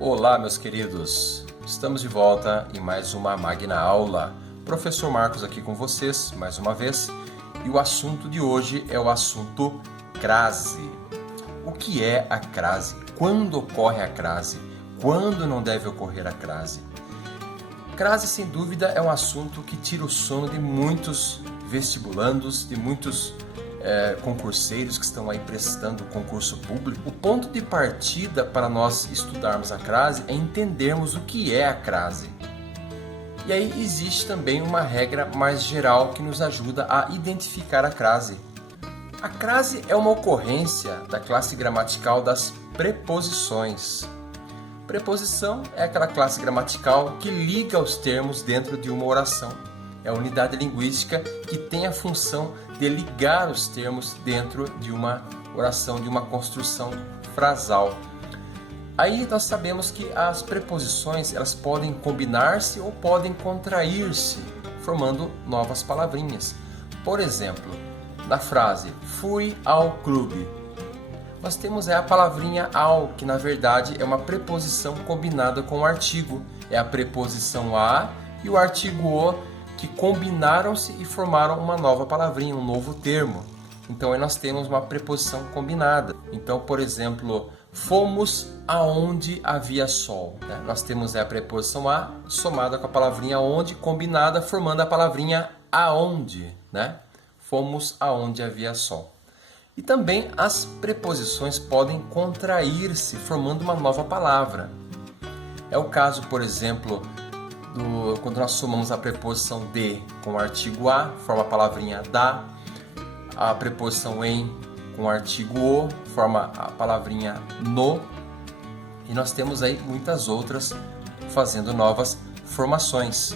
Olá, meus queridos! Estamos de volta em mais uma magna aula. Professor Marcos aqui com vocês, mais uma vez. E o assunto de hoje é o assunto crase. O que é a crase? Quando ocorre a crase? Quando não deve ocorrer a crase? Crase, sem dúvida, é um assunto que tira o sono de muitos vestibulandos, de muitos concurseiros que estão aí prestando concurso público. O ponto de partida para nós estudarmos a crase é entendermos o que é a crase. E aí existe também uma regra mais geral que nos ajuda a identificar a crase. A crase é uma ocorrência da classe gramatical das preposições. Preposição é aquela classe gramatical que liga os termos dentro de uma oração. É a unidade linguística que tem a função de ligar os termos dentro de uma oração, de uma construção frasal. Aí nós sabemos que as preposições elas podem combinar-se ou podem contrair-se, formando novas palavrinhas. Por exemplo, na frase fui ao clube, nós temos a palavrinha ao, que na verdade é uma preposição combinada com o artigo. É a preposição a e o artigo o que combinaram-se e formaram uma nova palavrinha, um novo termo. Então aí nós temos uma preposição combinada. Então, por exemplo, fomos aonde havia sol. Nós temos a preposição a somada com a palavrinha onde, combinada, formando a palavrinha aonde. Fomos aonde havia sol. E também as preposições podem contrair-se, formando uma nova palavra. É o caso, por exemplo, quando nós somamos a preposição de com o artigo a, forma a palavrinha da. A preposição em com o artigo o, forma a palavrinha no. E nós temos aí muitas outras fazendo novas formações.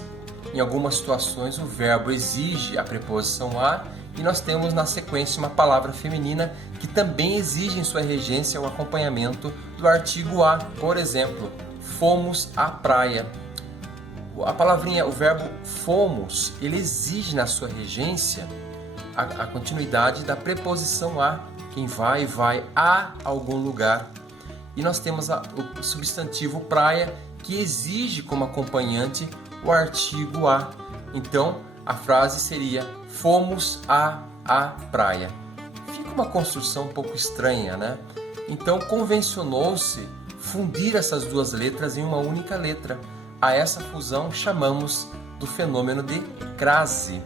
Em algumas situações o verbo exige a preposição a e nós temos na sequência uma palavra feminina que também exige em sua regência o acompanhamento do artigo a. Por exemplo, fomos à praia. A palavrinha, o verbo fomos, ele exige na sua regência a continuidade da preposição a. Quem vai a algum lugar. E nós temos o substantivo praia, que exige como acompanhante o artigo a. Então, a frase seria fomos à praia. Fica uma construção um pouco estranha, né? Então, convencionou-se fundir essas duas letras em uma única letra. A essa fusão chamamos do fenômeno de crase.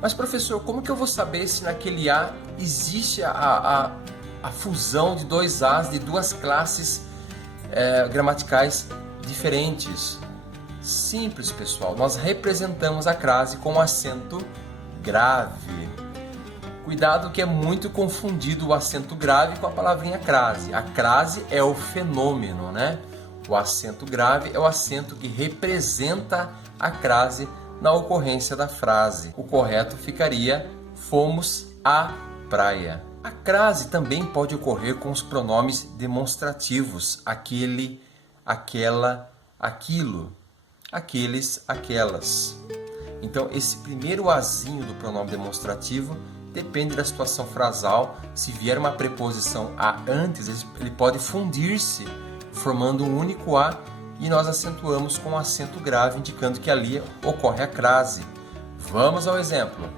Mas, professor, como que eu vou saber se naquele A existe a fusão de dois As, de duas classes gramaticais diferentes? Simples, pessoal. Nós representamos a crase com acento grave. Cuidado que é muito confundido o acento grave com a palavrinha crase. A crase é o fenômeno, né? O acento grave é o acento que representa a crase na ocorrência da frase. O correto ficaria fomos à praia. A crase também pode ocorrer com os pronomes demonstrativos, aquele, aquela, aquilo, aqueles, aquelas. Então, esse primeiro azinho do pronome demonstrativo depende da situação frasal. Se vier uma preposição a antes, ele pode fundir-se, formando um único a, e nós acentuamos com um acento grave, indicando que ali ocorre a crase. Vamos ao exemplo.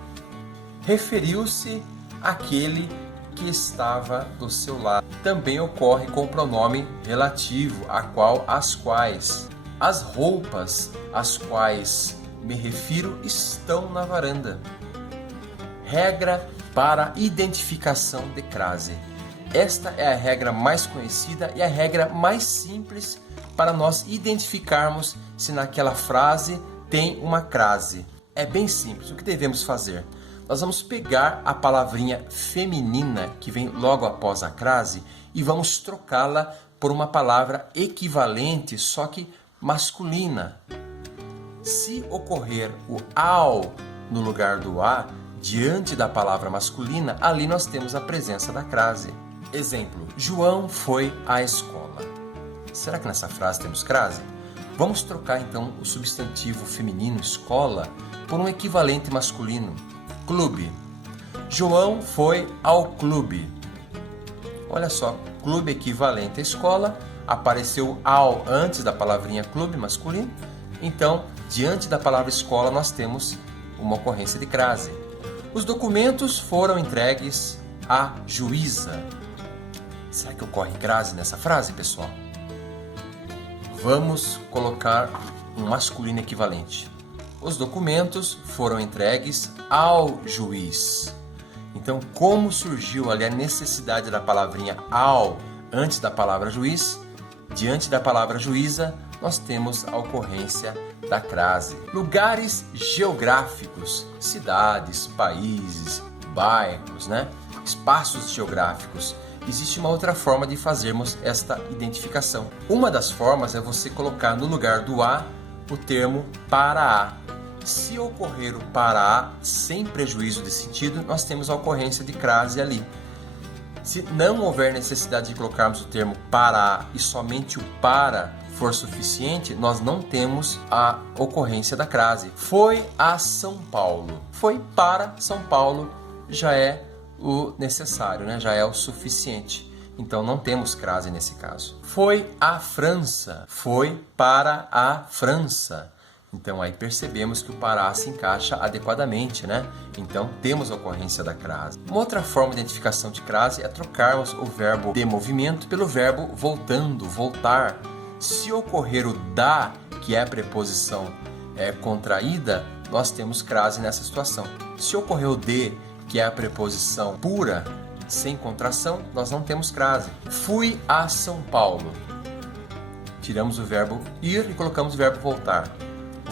Referiu-se àquele que estava do seu lado. Também ocorre com o pronome relativo, a qual, as quais. As roupas às quais me refiro estão na varanda. Regra para identificação de crase. Esta é a regra mais conhecida e a regra mais simples para nós identificarmos se naquela frase tem uma crase. É bem simples. O que devemos fazer? Nós vamos pegar a palavrinha feminina que vem logo após a crase e vamos trocá-la por uma palavra equivalente, só que masculina. Se ocorrer o ao no lugar do a, diante da palavra masculina, ali nós temos a presença da crase. Exemplo, João foi à escola. Será que nessa frase temos crase? Vamos trocar então o substantivo feminino escola por um equivalente masculino, clube. João foi ao clube. Olha só, clube equivalente à escola, apareceu ao antes da palavrinha clube masculino. Então, diante da palavra escola, nós temos uma ocorrência de crase. Os documentos foram entregues à juíza. Será que ocorre crase nessa frase, pessoal? Vamos colocar um masculino equivalente. Os documentos foram entregues ao juiz. Então, como surgiu ali a necessidade da palavrinha ao antes da palavra juiz, diante da palavra juíza, nós temos a ocorrência da crase. Lugares geográficos, cidades, países, bairros, espaços geográficos. Existe uma outra forma de fazermos esta identificação. Uma das formas é você colocar no lugar do a o termo para a. Se ocorrer o para a sem prejuízo de sentido, nós temos a ocorrência de crase ali. Se não houver necessidade de colocarmos o termo para a e somente o para for suficiente, nós não temos a ocorrência da crase. Foi a São Paulo. Foi para São Paulo já é o necessário, já é o suficiente. Então não temos crase nesse caso. Foi a França. Foi para a França. Então aí percebemos que o para se encaixa adequadamente, Então temos a ocorrência da crase. Uma outra forma de identificação de crase é trocarmos o verbo de movimento pelo verbo voltando, voltar. Se ocorrer o da, que é a preposição contraída, nós temos crase nessa situação. Se ocorrer o de, que é a preposição pura, sem contração, nós não temos crase. Fui a São Paulo. Tiramos o verbo ir e colocamos o verbo voltar.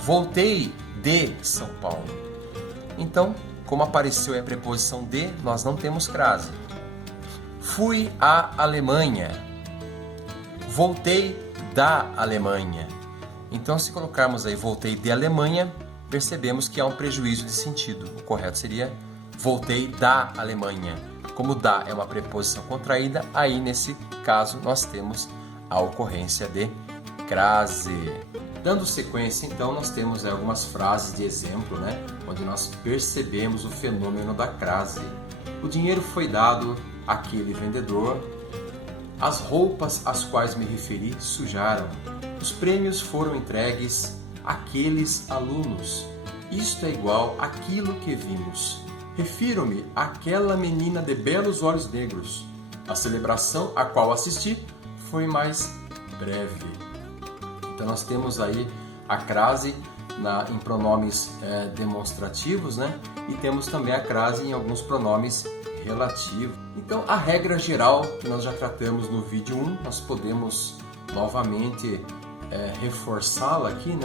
Voltei de São Paulo. Então, como apareceu a preposição de, nós não temos crase. Fui à Alemanha. Voltei da Alemanha. Então, se colocarmos aí voltei de Alemanha, percebemos que há um prejuízo de sentido. O correto seria voltei da Alemanha. Como da é uma preposição contraída, aí nesse caso nós temos a ocorrência de crase. Dando sequência, então, nós temos algumas frases de exemplo, onde nós percebemos o fenômeno da crase. O dinheiro foi dado àquele vendedor. As roupas às quais me referi sujaram. Os prêmios foram entregues àqueles alunos. Isto é igual àquilo que vimos. Refiro-me àquela menina de belos olhos negros. A celebração a qual assisti foi mais breve. Então nós temos aí a crase em pronomes demonstrativos, e temos também a crase em alguns pronomes relativos. Então a regra geral que nós já tratamos no vídeo 1, nós podemos novamente reforçá-la aqui,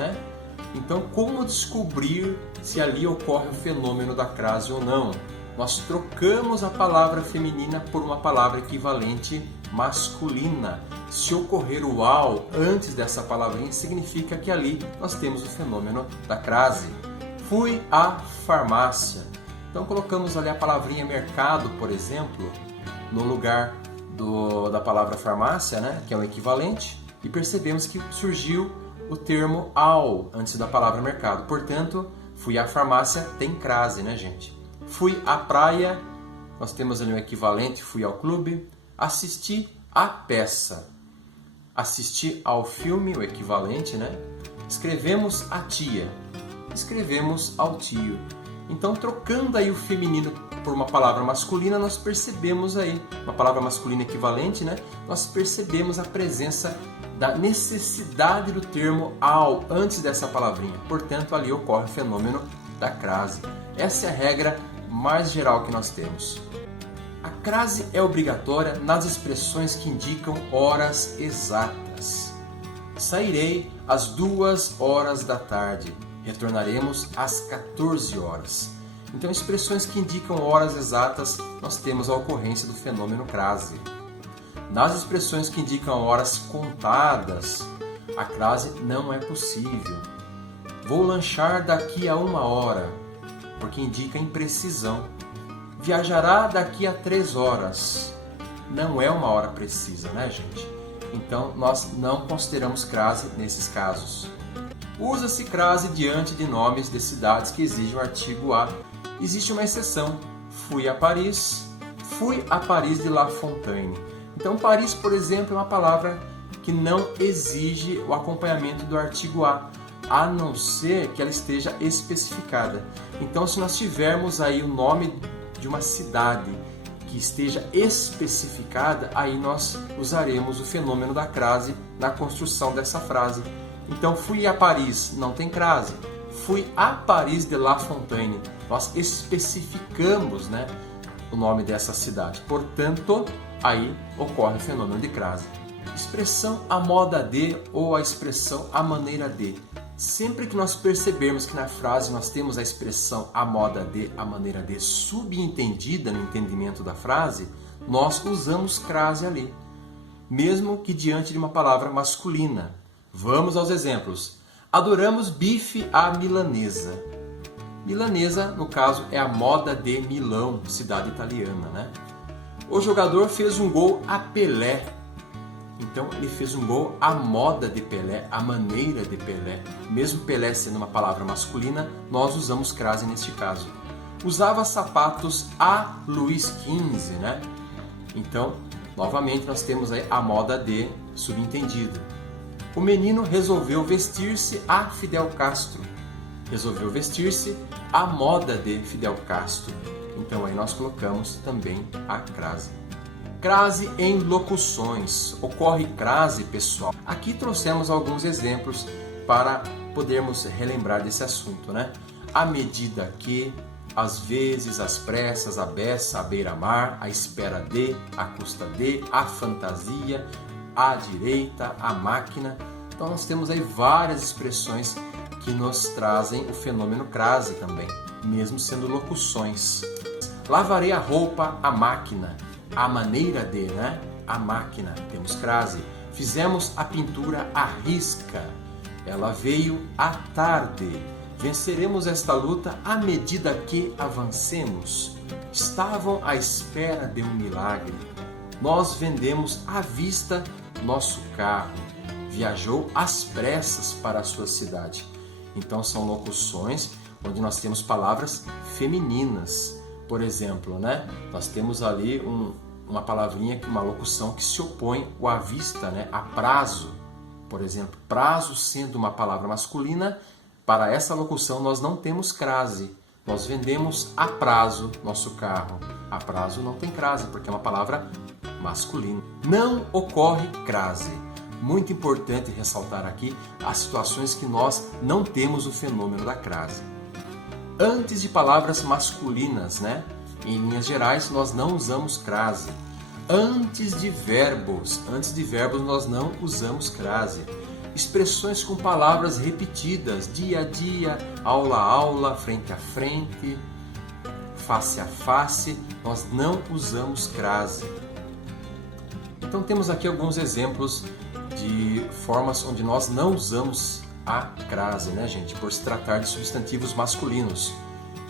Então como descobrir se ali ocorre o fenômeno da crase ou não? Nós trocamos a palavra feminina por uma palavra equivalente masculina. Se ocorrer o ao antes dessa palavrinha, significa que ali nós temos o fenômeno da crase. Fui à farmácia. Então colocamos ali a palavrinha mercado, por exemplo, no lugar da palavra farmácia, que é o equivalente, e percebemos que surgiu o termo ao antes da palavra mercado. Portanto, fui à farmácia tem crase, gente? Fui à praia, nós temos ali um equivalente, fui ao clube. Assisti à peça. Assisti ao filme, o equivalente, Escrevemos à tia. Escrevemos ao tio. Então, trocando aí o feminino por uma palavra masculina, nós percebemos aí, uma palavra masculina equivalente, Nós percebemos a presença da necessidade do termo ao antes dessa palavrinha. Portanto, ali ocorre o fenômeno da crase. Essa é a regra mais geral que nós temos. A crase é obrigatória nas expressões que indicam horas exatas. Sairei às 2h da tarde. Retornaremos às 14 horas. Então, expressões que indicam horas exatas, nós temos a ocorrência do fenômeno crase. Nas expressões que indicam horas contadas, a crase não é possível. Vou lanchar daqui a 1 hora, porque indica imprecisão. Viajará daqui a 3 horas. Não é uma hora precisa, gente? Então, nós não consideramos crase nesses casos. Usa-se crase diante de nomes de cidades que exigem o artigo a. Existe uma exceção. Fui a Paris de La Fontaine. Então, Paris, por exemplo, é uma palavra que não exige o acompanhamento do artigo a não ser que ela esteja especificada. Então, se nós tivermos aí o nome de uma cidade que esteja especificada, aí nós usaremos o fenômeno da crase na construção dessa frase. Então, fui a Paris, não tem crase. Fui a Paris de La Fontaine. Nós especificamos, né, o nome dessa cidade. Portanto, aí ocorre o fenômeno de crase. Expressão à moda de ou a expressão à maneira de. Sempre que nós percebermos que na frase nós temos a expressão à moda de, à maneira de, subentendida no entendimento da frase, nós usamos crase ali, mesmo que diante de uma palavra masculina. Vamos aos exemplos. Adoramos bife à milanesa. Milanesa, no caso, é a moda de Milão, cidade italiana, né? O jogador fez um gol a Pelé. Então, ele fez um gol à moda de Pelé, à maneira de Pelé. Mesmo Pelé sendo uma palavra masculina, nós usamos crase neste caso. Usava sapatos a Luís XV, né? Então, novamente, nós temos aí a moda de subentendido. O menino resolveu vestir-se a Fidel Castro. Resolveu vestir-se à moda de Fidel Castro. Então, aí nós colocamos também a crase. Crase em locuções. Ocorre crase, pessoal. Aqui trouxemos alguns exemplos para podermos relembrar desse assunto, né? À medida que, às vezes, às pressas, à beça, à beira-mar, à espera de, à custa de, à fantasia, à direita, à máquina. Então nós temos aí várias expressões que nos trazem o fenômeno crase também, mesmo sendo locuções. Lavarei a roupa à máquina. A maneira de, né? A máquina, temos crase. Fizemos a pintura à risca. Ela veio à tarde. Venceremos esta luta à medida que avancemos. Estavam à espera de um milagre. Nós vendemos à vista nosso carro. Viajou às pressas para a sua cidade. Então são locuções onde nós temos palavras femininas. Por exemplo, né? Nós temos ali uma palavrinha, uma locução que se opõe ao à vista, né? A prazo. Por exemplo, prazo sendo uma palavra masculina, para essa locução nós não temos crase. Nós vendemos a prazo nosso carro. A prazo não tem crase, porque é uma palavra masculina. Não ocorre crase. Muito importante ressaltar aqui as situações que nós não temos o fenômeno da crase. Antes de palavras masculinas, né? Em linhas gerais, nós não usamos crase. Antes de verbos nós não usamos crase. Expressões com palavras repetidas, dia a dia, aula a aula, frente a frente, face a face, nós não usamos crase. Então temos aqui alguns exemplos de formas onde nós não usamos a crase, né, gente? Por se tratar de substantivos masculinos.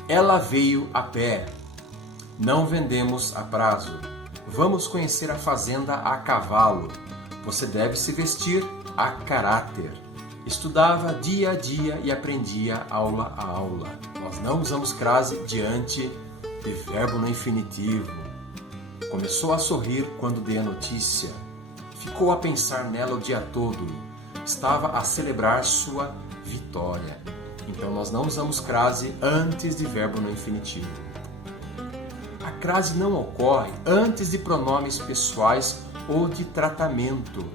Ela veio a pé. Não vendemos a prazo. Vamos conhecer a fazenda a cavalo. Você deve se vestir a caráter. Estudava dia a dia e aprendia aula a aula. Nós não usamos crase diante de verbo no infinitivo. Começou a sorrir quando dei a notícia. Ficou a pensar nela o dia todo. Estava a celebrar sua vitória. Então nós não usamos crase antes de verbo no infinitivo. A crase não ocorre antes de pronomes pessoais ou de tratamento.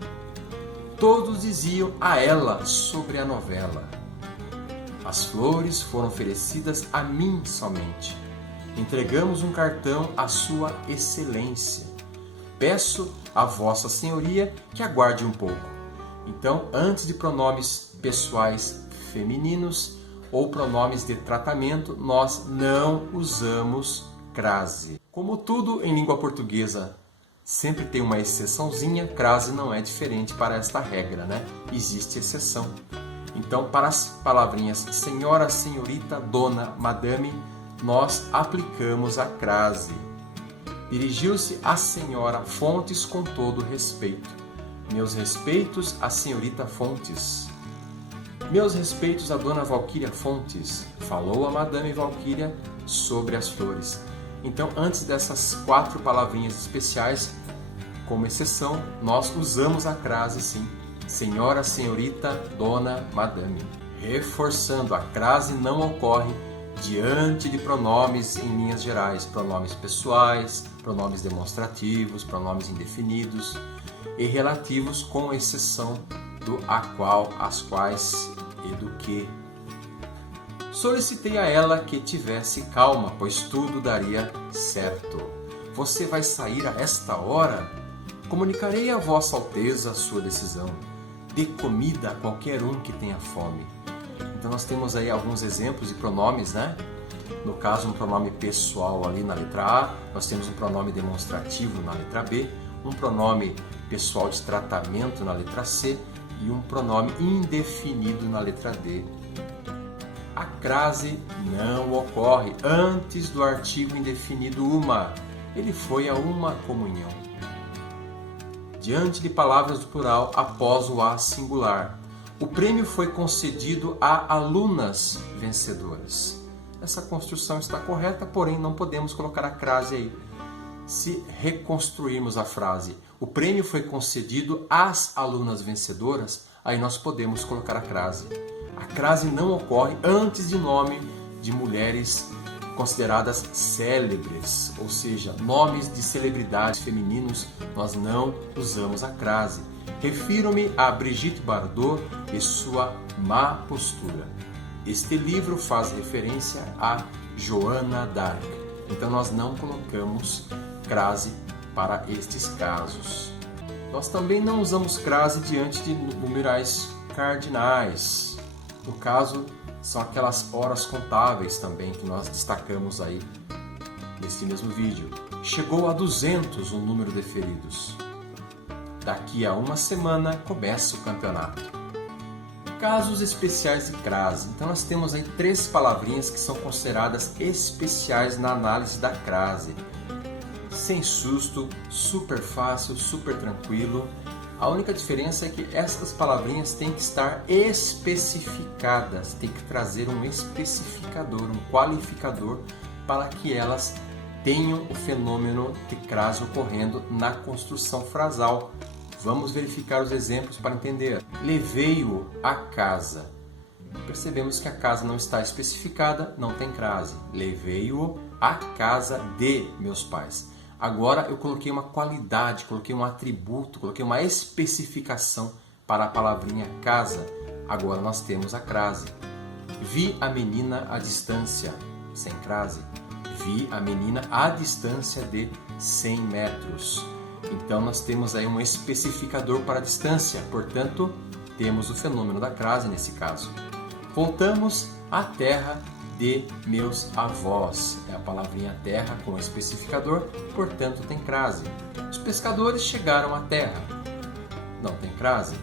Todos diziam a ela sobre a novela. As flores foram oferecidas a mim somente. Entregamos um cartão à sua excelência. Peço a vossa senhoria que aguarde um pouco. Então, antes de pronomes pessoais femininos ou pronomes de tratamento, nós não usamos crase. Como tudo em língua portuguesa sempre tem uma exceçãozinha, crase não é diferente para esta regra, né? Existe exceção. Então, para as palavrinhas senhora, senhorita, dona, madame, nós aplicamos a crase. Dirigiu-se à senhora Fontes com todo respeito. Meus respeitos à senhorita Fontes. Meus respeitos à dona Valquíria Fontes. Falou a madame Valquíria sobre as flores. Então, antes dessas 4 palavrinhas especiais, como exceção, nós usamos a crase sim. Senhora, senhorita, dona, madame. Reforçando, a crase não ocorre diante de pronomes em linhas gerais, pronomes pessoais, pronomes demonstrativos, pronomes indefinidos e relativos, com exceção do a qual, as quais e do que. Solicitei a ela que tivesse calma, pois tudo daria certo. Você vai sair a esta hora? Comunicarei a Vossa Alteza a sua decisão. Dê comida a qualquer um que tenha fome. Então nós temos aí alguns exemplos de pronomes, né? No caso, um pronome pessoal ali na letra A, nós temos um pronome demonstrativo na letra B, um pronome pessoal de tratamento na letra C e um pronome indefinido na letra D. A crase não ocorre antes do artigo indefinido uma. Ele foi a uma comunhão. Diante de palavras do plural após o a singular. O prêmio foi concedido a alunas vencedoras. Essa construção está correta, porém não podemos colocar a crase aí. Se reconstruirmos a frase, o prêmio foi concedido às alunas vencedoras, aí nós podemos colocar a crase. A crase não ocorre antes de nome de mulheres consideradas célebres, ou seja, nomes de celebridades femininos, nós não usamos a crase. Refiro-me a Brigitte Bardot e sua má postura. Este livro faz referência a Joana d'Arc, então nós não colocamos crase para estes casos. Nós também não usamos crase diante de numerais cardinais. No caso, são aquelas horas contáveis também que nós destacamos aí neste mesmo vídeo. Chegou a 200 o número de feridos. Daqui a uma semana começa o campeonato. Casos especiais de crase. Então nós temos aí 3 palavrinhas que são consideradas especiais na análise da crase. Sem susto, super fácil, super tranquilo. A única diferença é que essas palavrinhas têm que estar especificadas, tem que trazer um especificador, um qualificador para que elas tenham o fenômeno de crase ocorrendo na construção frasal. Vamos verificar os exemplos para entender. Levei-o à casa. Percebemos que a casa não está especificada, não tem crase. Levei-o à casa de meus pais. Agora eu coloquei uma qualidade, coloquei um atributo, coloquei uma especificação para a palavrinha casa. Agora nós temos a crase. Vi a menina à distância, sem crase. Vi a menina à distância de 100 metros. Então nós temos aí um especificador para a distância, portanto temos o fenômeno da crase nesse caso. Voltamos à terra de meus avós. É a palavrinha terra com especificador, portanto tem crase. Os pescadores chegaram à terra. Não tem crase.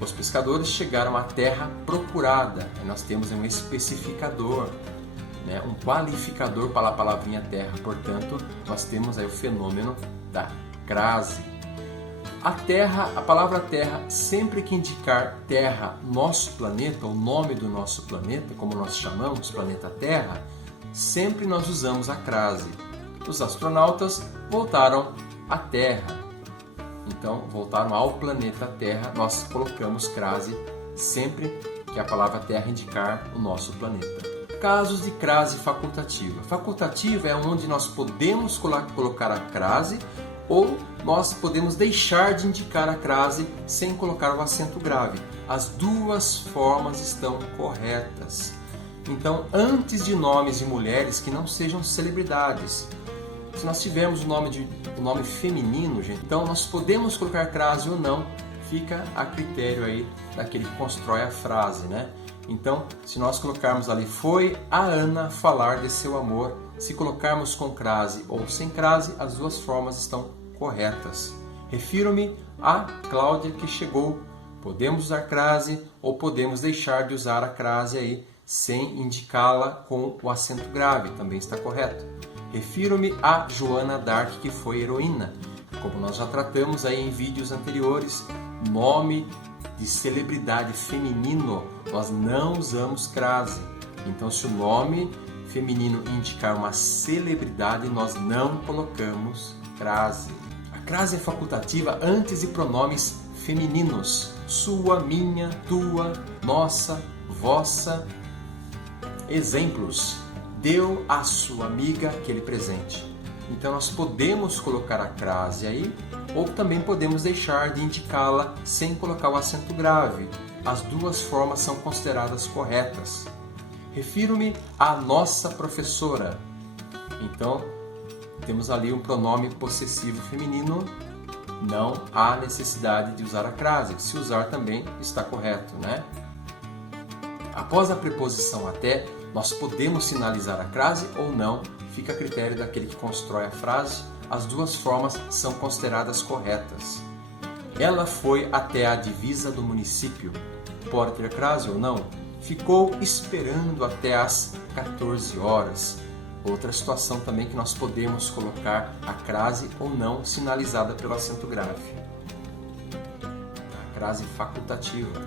Os pescadores chegaram à terra procurada. Aí nós temos um especificador, né? Um qualificador para a palavrinha terra. Portanto, nós temos aí o fenômeno da crase. A terra, a palavra terra, sempre que indicar terra, nosso planeta, o nome do nosso planeta, como nós chamamos, planeta Terra, sempre nós usamos a crase. Os astronautas voltaram à Terra. Então, voltaram ao planeta Terra, nós colocamos crase sempre que a palavra Terra indicar o nosso planeta. Casos de crase facultativa. Facultativa é onde nós podemos colocar a crase ou nós podemos deixar de indicar a crase sem colocar o acento grave. As duas formas estão corretas. Então, antes de nomes de mulheres que não sejam celebridades, se nós tivermos o nome feminino, gente, então nós podemos colocar crase ou não, fica a critério aí daquele que constrói a frase, né? Então, se nós colocarmos ali, foi a Ana falar de seu amor, se colocarmos com crase ou sem crase, as duas formas estão corretas. Refiro-me a Cláudia que chegou. Podemos usar crase ou podemos deixar de usar a crase aí sem indicá-la com o acento grave, também está correto. Refiro-me a Joana d'Arc que foi heroína. Como nós já tratamos aí em vídeos anteriores, nome de celebridade feminino, nós não usamos crase. Então, se o nome feminino indicar uma celebridade, nós não colocamos crase. A crase é facultativa antes de pronomes femininos. Sua, minha, tua, nossa, vossa. Exemplos. Deu à sua amiga aquele presente. Então nós podemos colocar a crase aí, ou também podemos deixar de indicá-la sem colocar o acento grave. As duas formas são consideradas corretas. Refiro-me à nossa professora. Então, temos ali um pronome possessivo feminino. Não há necessidade de usar a crase. Se usar também está correto, né? Após a preposição até, nós podemos sinalizar a crase ou não. Fica a critério daquele que constrói a frase. As duas formas são consideradas corretas. Ela foi até a divisa do município. Pode ter crase ou não? Ficou esperando até às 14 horas. Outra situação também que nós podemos colocar a crase ou não sinalizada pelo acento grave. A crase facultativa.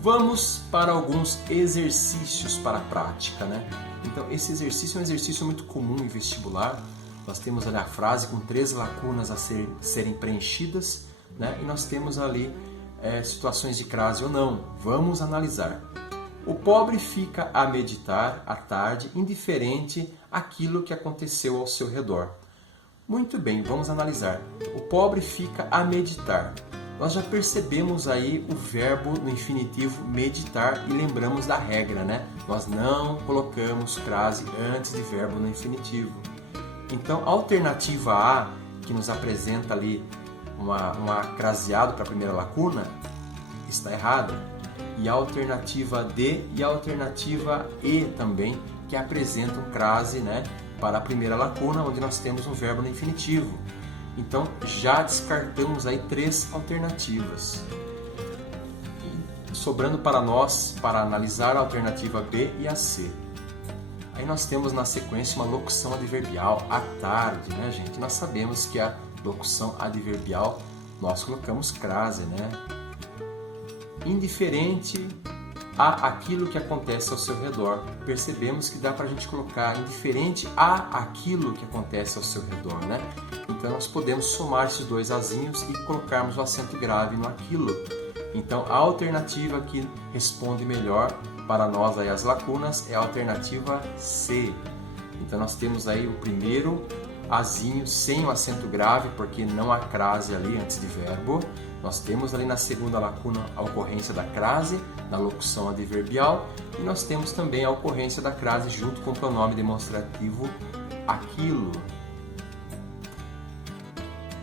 Vamos para alguns exercícios para a prática, né? Então, esse exercício é um exercício muito comum em vestibular. Nós temos ali a frase com 3 lacunas a serem preenchidas, né? E nós temos ali situações de crase ou não. Vamos analisar. O pobre fica a meditar à tarde, indiferente àquilo que aconteceu ao seu redor. Muito bem, vamos analisar. O pobre fica a meditar. Nós já percebemos aí o verbo no infinitivo meditar e lembramos da regra, né? Nós não colocamos crase antes de verbo no infinitivo. Então, a alternativa A, que nos apresenta ali uma craseado para a primeira lacuna, está errada. E a alternativa D e a alternativa E também, que apresentam crase, né, para a primeira lacuna, onde nós temos um verbo no infinitivo. Então, já descartamos aí 3 alternativas. E sobrando para nós, para analisar a alternativa B e a C. Aí nós temos na sequência uma locução adverbial, à tarde, né, gente? Nós sabemos que a locução adverbial, nós colocamos crase, né? Indiferente a aquilo que acontece ao seu redor. Percebemos que dá para a gente colocar indiferente a aquilo que acontece ao seu redor, né? Então nós podemos somar esses 2 azinhos e colocarmos o acento grave no aquilo. Então a alternativa que responde melhor para nós aí as lacunas é a alternativa C. Então nós temos aí o primeiro azinho sem o acento grave, porque não há crase ali antes de verbo. Nós temos ali na segunda lacuna a ocorrência da crase, na locução adverbial, e nós temos também a ocorrência da crase junto com o pronome demonstrativo aquilo.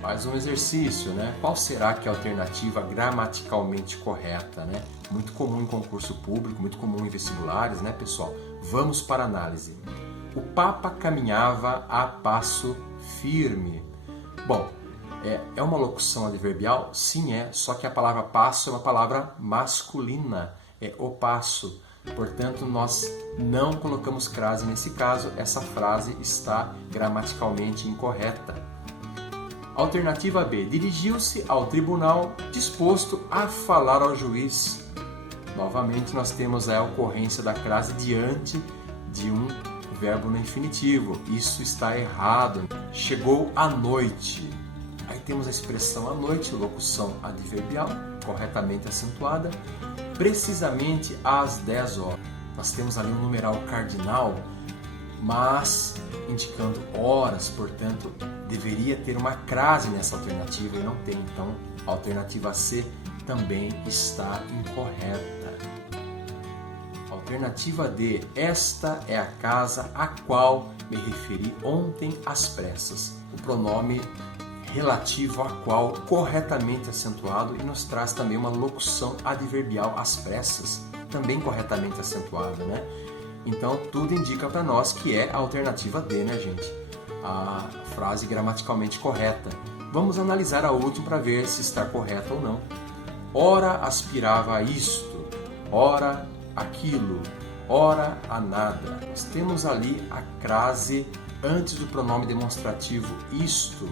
Mais um exercício, né? Qual será que é a alternativa gramaticalmente correta, né? Muito comum em concurso público, muito comum em vestibulares, né, pessoal? Vamos para a análise. O Papa caminhava a passo firme. Bom, é uma locução adverbial? Sim, é. Só que a palavra passo é uma palavra masculina. É o passo. Portanto, nós não colocamos crase nesse caso. Essa frase está gramaticalmente incorreta. Alternativa B. Dirigiu-se ao tribunal disposto a falar ao juiz. Novamente, nós temos a ocorrência da crase diante de um verbo no infinitivo. Isso está errado. Chegou à noite. Aí temos a expressão à noite, locução adverbial, corretamente acentuada, precisamente às 10 horas. Nós temos ali um numeral cardinal, mas indicando horas, portanto, deveria ter uma crase nessa alternativa e não tem. Então, a alternativa C também está incorreta. Alternativa D. Esta é a casa a qual me referi ontem às pressas. O pronome relativo a qual corretamente acentuado e nos traz também uma locução adverbial às pressas, também corretamente acentuada, né? Então, tudo indica para nós que é a alternativa D, né, gente? A frase gramaticalmente correta. Vamos analisar a última para ver se está correta ou não. Ora aspirava a isto, ora aquilo, ora a nada. Nós temos ali a crase antes do pronome demonstrativo isto.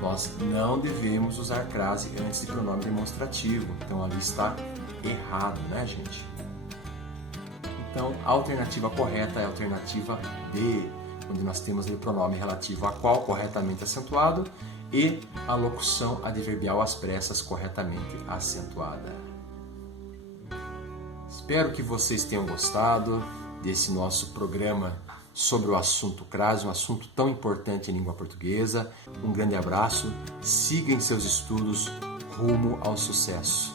Nós não devemos usar crase antes do pronome demonstrativo. Então ali está errado, né, gente? Então a alternativa correta é a alternativa D. onde nós temos o pronome relativo a qual corretamente acentuado e a locução adverbial às pressas corretamente acentuada. Espero que vocês tenham gostado desse nosso programa sobre o assunto crase, um assunto tão importante em língua portuguesa. Um grande abraço, siga em seus estudos rumo ao sucesso.